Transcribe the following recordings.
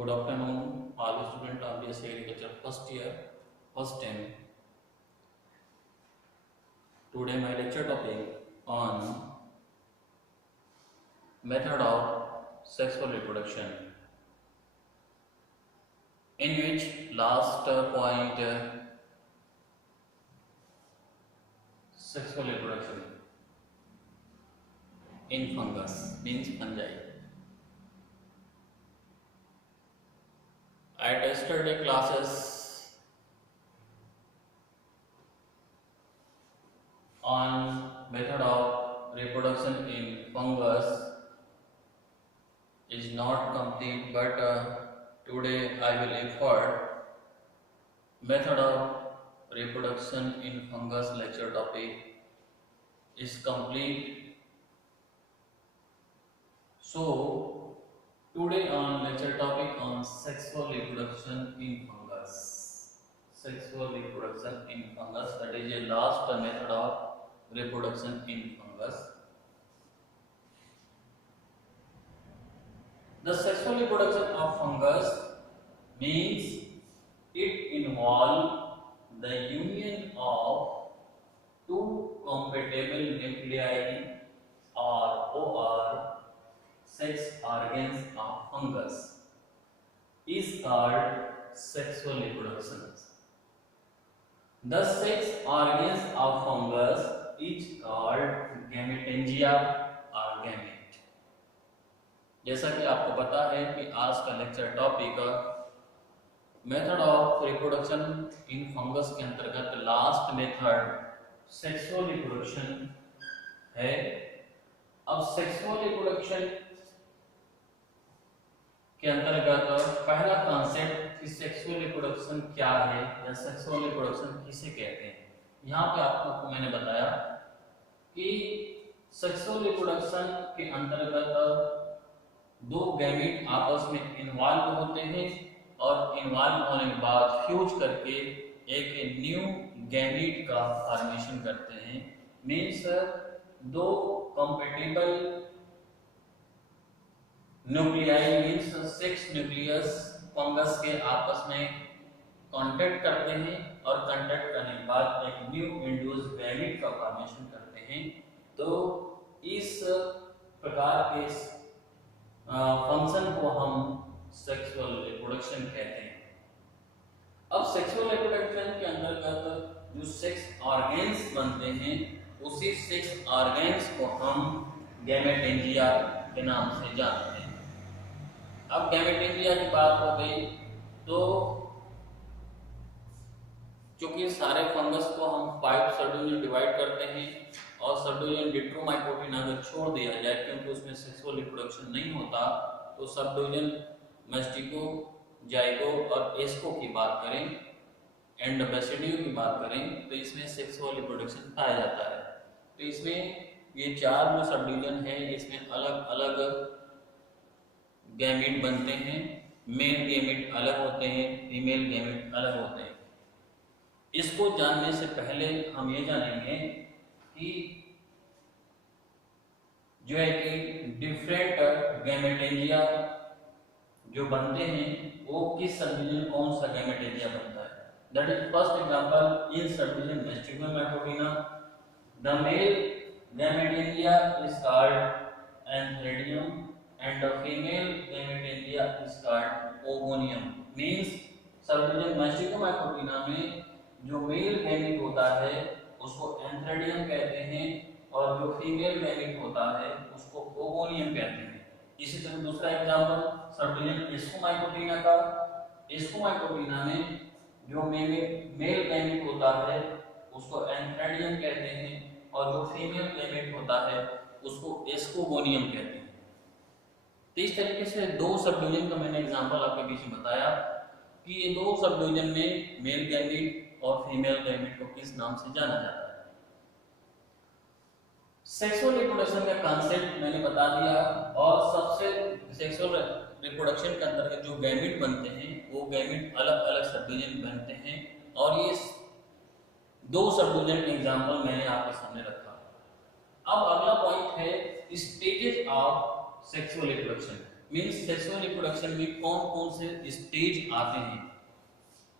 Good afternoon, all students of BSc Agriculture first year, first time. Today my lecture topic on method of sexual reproduction, in which last point sexual reproduction in fungus means fungi. At yesterday classes on method of reproduction in fungus is not complete, but today I will effort method of reproduction in fungus lecture topic is complete. So today on lecture topic on sexual reproduction in fungus. Sexual reproduction in fungus, that is a last method of reproduction in fungus. The sexual reproduction of fungus means it involves the union of two compatible nuclei or sex organs of fungus is called sexual reproduction. The sex organs of fungus is called gametangia or gamete. जैसा कि आपको पता है कि आज का lecture topic method of reproduction in fungus के अंतर्गत लास्ट मेथड सेक्सुअल रिप्रोडक्शन है। अब सेक्सुअल रिप्रोडक्शन के अंतर्गत पहला कॉन्सेप्ट कि सेक्सुअल रिप्रोडक्शन क्या है या सेक्सुअल रिप्रोडक्शन किसे कहते हैं। यहाँ पे आपको मैंने बताया कि सेक्सुअल रिप्रोडक्शन के अंतर्गत दो गैमीट आपस में इन्वॉल्व होते हैं और इन्वॉल्व होने के बाद फ्यूज करके एक न्यू गैमीट का फॉर्मेशन करते हैं। मीन्स दो compatible nuclei means sex nucleus fungus के आपस में कांटेक्ट करते हैं और कांटेक्ट करने के बाद एक न्यू इंड्यूस गैमीट का फॉर्मेशन करते हैं। तो इस प्रकार के फंक्शन को हम सेक्सुअल रिप्रोडक्शन कहते हैं। अब सेक्सुअल रिप्रोडक्शन के अंतर्गत जो सेक्स ऑर्गेन्स बनते हैं उसी सेक्स ऑर्गेन्स को हम गैमेटेंजिया के नाम से जानते हैं। अब गैमेटेंजिया की बात हो गई तो चूंकि सारे फंगस को हम 5 सब डिवीजन डिवाइड करते हैं और सब डिवीजन डिट्रोमाइकोटिन अगर छोड़ दिया जाए क्योंकि उसमें सेक्सुअल रिप्रोडक्शन नहीं होता, तो सब डिवीजन मेस्टिको, जाइगो और एस्को की बात करें एंड बेसिडियो की बात करें तो इसमें सेक्सुअल रिप्रोडक्शन पाया जाता है। तो इसमें ये 4 जो सब डिवीजन है इसमें अलग अलग गैमीट बनते हैं। मेल गैमीट अलग होते हैं, फीमेल गैमीट अलग होते हैं। इसको जानने से पहले हम ये जानेंगे कि जो है कि डिफरेंट गैमेटेंजिया जो बनते हैं वो किस सब डिवीजन कौन सा गैमेटेंजिया बनता है। That is first example in sub division mastigomycotina the male gametangia is called antheridium and the female gametangia is called oogonium. Means sub division mastigomycotina में जो मेल गैमीट होता है उसको एंथ्रेडियम कहते हैं और जो फीमेल गैमीट होता है उसको ओगोनियम कहते हैं। इसी तरह दूसरा एग्जांपल सब डिवीजन एस्कोमाइकोटिना का। एस्कोमाइकोटिना में जो मेल गैमीट होता है उसको एंथ्रेडियम कहते हैं और जो फीमेल गैमीट होता है उसको एस्कोगोनियम कहते हैं। तो इस तरीके से 2 सब डिवीजन का मैंने एग्जांपल आपके बीच में बताया कि ये 2 सब डिवीजन में मेल गैमीट और फीमेल गैमीट को किस नाम से जाना जाता है। सेक्सुअल रिप्रोडक्शन का कांसेप्ट मैंने बता दिया और सबसे सेक्सुअल रिप्रोडक्शन के अंतर्गत जो गैमीट बनते हैं वो गैमीट अलग अलग सब डिवीजन बनते हैं और ये 2 सब डिवीजन के एग्जांपल मैंने आपके सामने रखा। अब अगला पॉइंट है stages of sexual reproduction. Means sexual reproduction में कौन कौन से स्टेज आते हैं।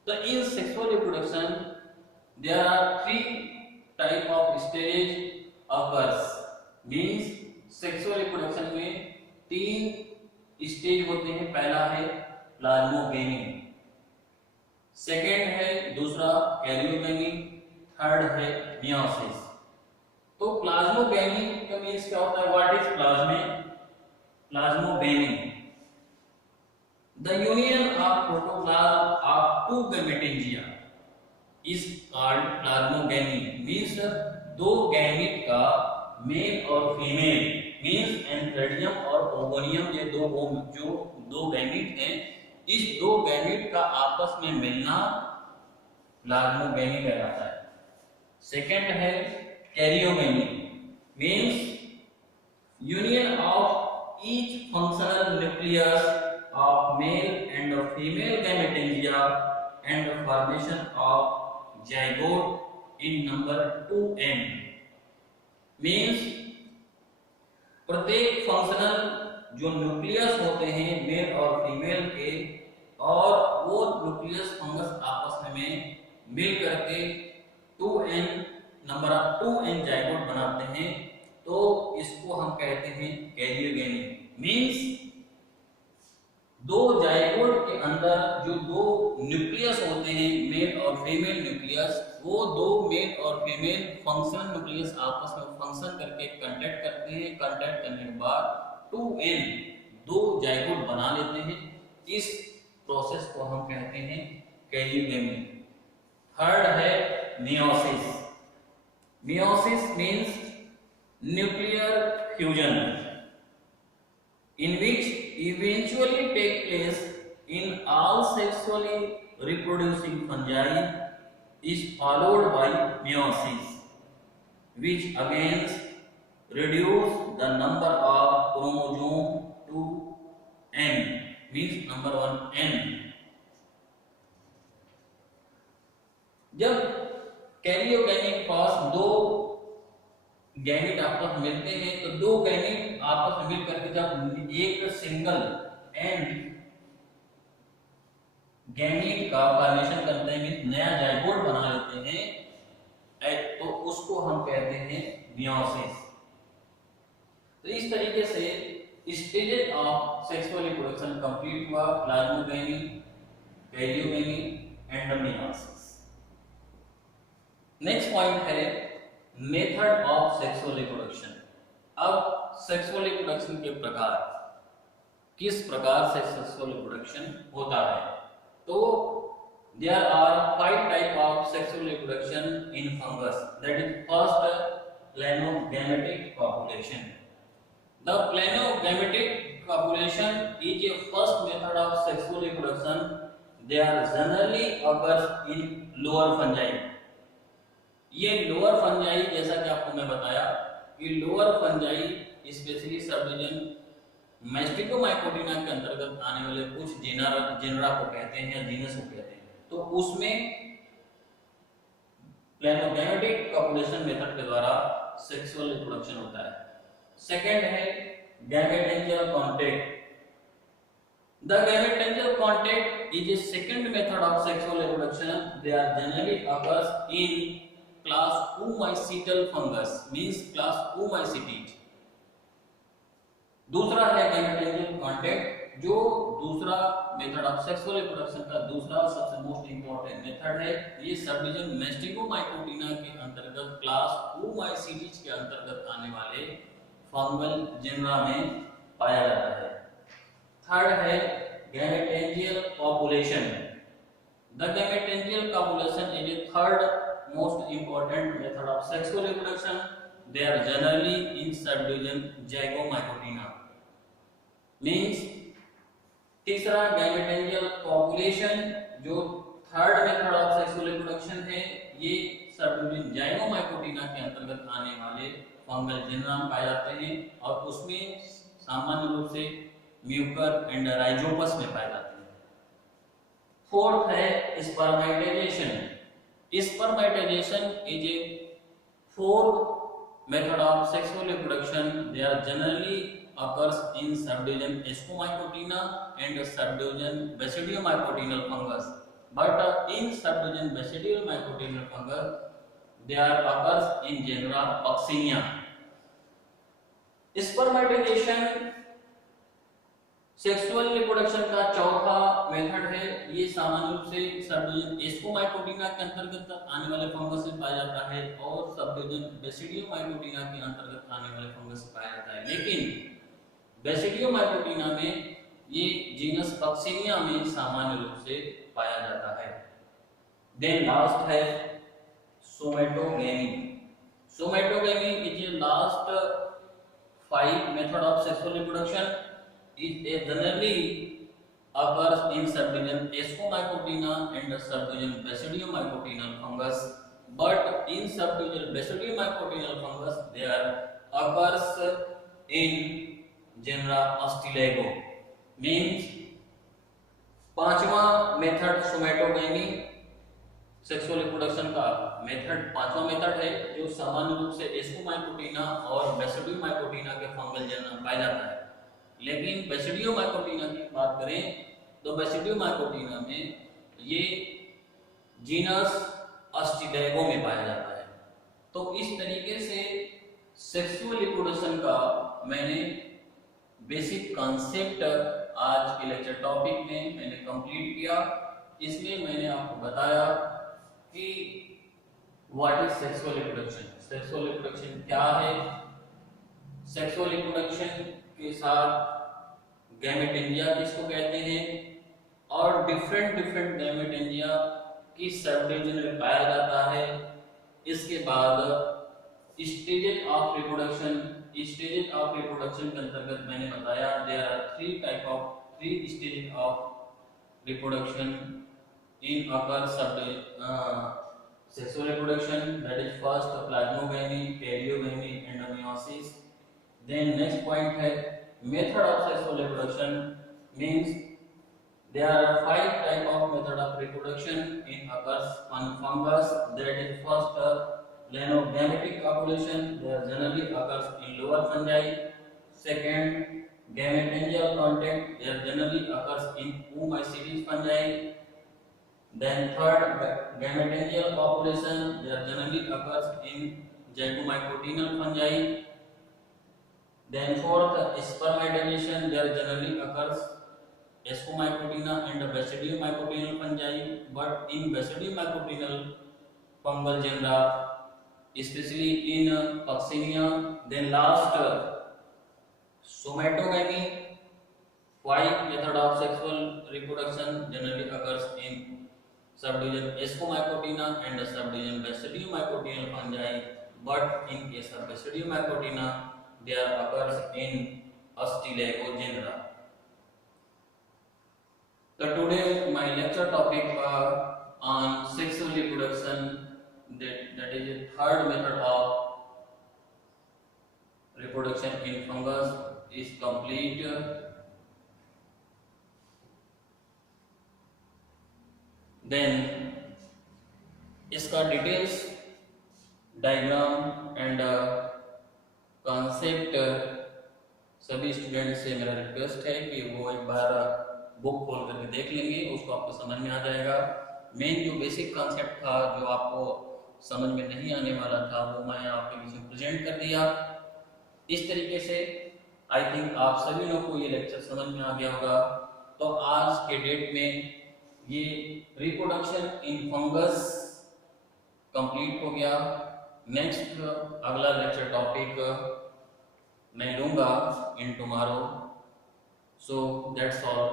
तो in sexual reproduction there are 3 type of stage occurs, means sexual reproduction में 3 स्टेज होते हैं। पहला है प्लाज्मोगेमी, सेकेंड है दूसरा कैरियोगेमी, थर्ड है मियोसिस। तो प्लाज्मोगेमी का मीन्स क्या होता है, what is plasmogamy? The union of protoplasm of 2 gametangia is called plasmogamy, means 2 gamete का मेल और फीमेल, मीन्स एंथ्रेडियम और ओवोनियम, ये दो गैमेट हैं, इस 2 गैमेट का आपस में मिलना प्लाज्मोगेमी कहलाता है। सेकेंड है karyogamy, means union of each functional nucleus of male and female gametangia and the formation of zygote in number 2n, means प्रत्येक फंक्शनल जो न्यूक्लियस होते हैं मेल और फीमेल के, और वो न्यूक्लियस फंगस आपस में मिल करके 2n number of 2n zygote बनाते हैं। तो इसको हम कहते हैं कैरियोगेमी, मींस 2 जाइगोट के अंदर जो 2 न्यूक्लियस होते हैं मेल और फीमेल न्यूक्लियस, वो 2 मेल और फीमेल फंक्शनल न्यूक्लियस आपस में फंक्शन करके कांटेक्ट करते हैं। कांटेक्ट करने के बाद 2n 2 जाइगोट बना लेते हैं। इस प्रोसेस को हम कहते हैं कैरियोगेमी। थर्ड है meiosis. Meiosis means nuclear fusion, in which eventually take place in all sexually reproducing fungi, is followed by meiosis, which again reduce the number of chromosome to n, means number 1 n। जब karyogamy के पास 2 gamete आपस में मिलते हैं, तो 2 gamete आपस में मिलकर के जब एक सिंगल एंड गैमेट का फॉर्मेशन करते हैं, नया जाइगोट बना लेते हैं, तो उसको हम कहते हैं मियोसिस। तो इस तरीके से stages of sexual reproduction complete हुआ, plasmogamy, karyogamy and meiosis. Next point है मेथड ऑफ सेक्सुअल रिप्रोडक्शन। अब सेक्सुअल रिप्रोडक्शन के प्रकार, किस प्रकार से सेक्सुअल रिप्रोडक्शन होता है। तो there are 5 type of sexual reproduction in fungus, that is first planogametic copulation. The planogametic copulation is a first method of sexual reproduction. They are generally occurs in lower fungi. ये lower fungi, जैसा कि आपको मैं बताया कि lower fungi specially sub division mastigomycotina के अंतर्गत आने वाले कुछ जेनरा को कहते हैं या जीनस को कहते हैं, तो उसमें प्लानोगैमेटिक कॉपुलेशन मेथड के द्वारा सेक्सुअल रिप्रोडक्शन होता है। सेकंड है gametangial contact. The gametangial contact is a second method of sexual reproduction. They are generally occurs in class Oomycetal fungus, means class Oomycetid। दूसरा है गैमेटेंजियल कांटेक्ट, जो दूसरा मेथड ऑफ सेक्सुअल रिप्रोडक्शन का दूसरा सबसे मोस्ट इंपॉर्टेंट मेथड है। ये सब डिवीजन मैस्टिकोमाइकोटिना के अंतर्गत क्लास Oomycetid के अंतर्गत आने वाले फंगल जेनरा में पाया जाता है। थर्ड है gametangial copulation. The gametangial copulation is a third most important method of sexual reproduction. They are generally in subdivision Zygomycotina, means तीसरा गैमेटेंजियल कॉपुलेशन जो third method of sexual reproduction है, ये सबडिविजन जाइगोमाइकोटिना के अंतर्गत आने वाले फंगल जेनरा में पाए जाते हैं, और उसमें सामान्य रूप से म्यूकर एंड राइजोपस में पाए जाते हैं। फोर्थ है spermatization. Spermatization is a fourth method of sexual reproduction. They are generally occurs in subdivision Ascomycotina and subdivision Basidiomycotinal fungus. But in subdivision Basidiomycotinal fungus, there occurs in genera Puccinia. Spermatization sexual reproduction का चौथा method है। ये सामान्य रूप से subdivision Ascomycotina के अंतर्गत आने वाले फंगस से पाया जाता है और सबडिविजन बेसिडियोमाइकोटिना के अंतर्गत आने वाले फंगस से पाया जाता है। लेकिन बेसिडियोमाइकोटिना में ये जीनस पक्सिनिया में सामान्य रूप से पाया जाता है। देन लास्ट है somatogamy. Somatogamy is a last 5 method of sexual reproduction. It generally occurs in subdivision Ascomycotina and subdivision Basidiomycotinal fungus. But in subdivision Basidiomycotinal fungus, there occurs in genera Astilago. Means पांचवा method somatogamy sexual reproduction का method पांचवा method है जो सामान्य रूप से Ascomycotina और बेसिडियोमाइकोटिना के फंगल जनरा में पाया जाता है। लेकिन बेसिडियोमाइकोटिना की बात करें तो बेसिडियोमाइकोटिना में ये जीनस अस्टिलैगो में पाया जाता है। तो इस तरीके से सेक्सुअल रिप्रोडक्शन का मैंने बेसिक कॉन्सेप्ट आज के लेक्चर टॉपिक में मैंने कंप्लीट किया। इसमें मैंने आपको बताया कि what is sexual reproduction, sexual reproduction क्या है, सेक्सुअल रिप्रोडक्शन के साथ गैमेटेंजिया किसको कहते हैं और डिफरेंट गैमेटेंजिया किस सबडिविजन में पाया जाता है। इसके बाद stages of reproduction, stages of reproduction के अंतर्गत मैंने बताया there are 3 stages of reproduction in occurs sexual reproduction, that is first plasmogamy, karyogamy and meiosis. Then next point है method of sexual reproduction, means there are 5 type of method of reproduction in occurs on fungus. That is first lenogametic copulation, there generally occurs in lower fungi. Second, gametangial contact, there generally occurs in Oomycetes fungi. Then third, gametangial copulation, there generally occurs in Zygomycotinal fungi. Then fourth, spermatization, there generally occurs Ascomycotina and Basidiomycotinal fungi, but in Basidiomycotinal fungal genera, especially in Puccinia. Then last, somatogamy, 5 method of sexual reproduction generally occurs in subdivision Ascomycotina and subdivision Basidiomycotinal fungi, but in case of Basidiomycotina, there occurs in Astilago genera. So today my lecture topic on sexual reproduction, that is a third method of reproduction in fungus, is complete. Then इसका details diagram and concept सभी student से मेरा request है कि वो एक बार book खोल करके देख लेंगे, उसको आपको समझ में आ जाएगा। मेन जो बेसिक कॉन्सेप्ट था जो आपको समझ में नहीं आने वाला था वो मैं आपके बीच में प्रेजेंट कर दिया। इस तरीके से आई थिंक आप सभी लोगों को ये लेक्चर समझ में आ गया होगा। तो आज के डेट में ये रिप्रोडक्शन इन फंगस कंप्लीट हो गया। नेक्स्ट अगला लेक्चर टॉपिक मैं लूंगा in tomorrow. So that's all.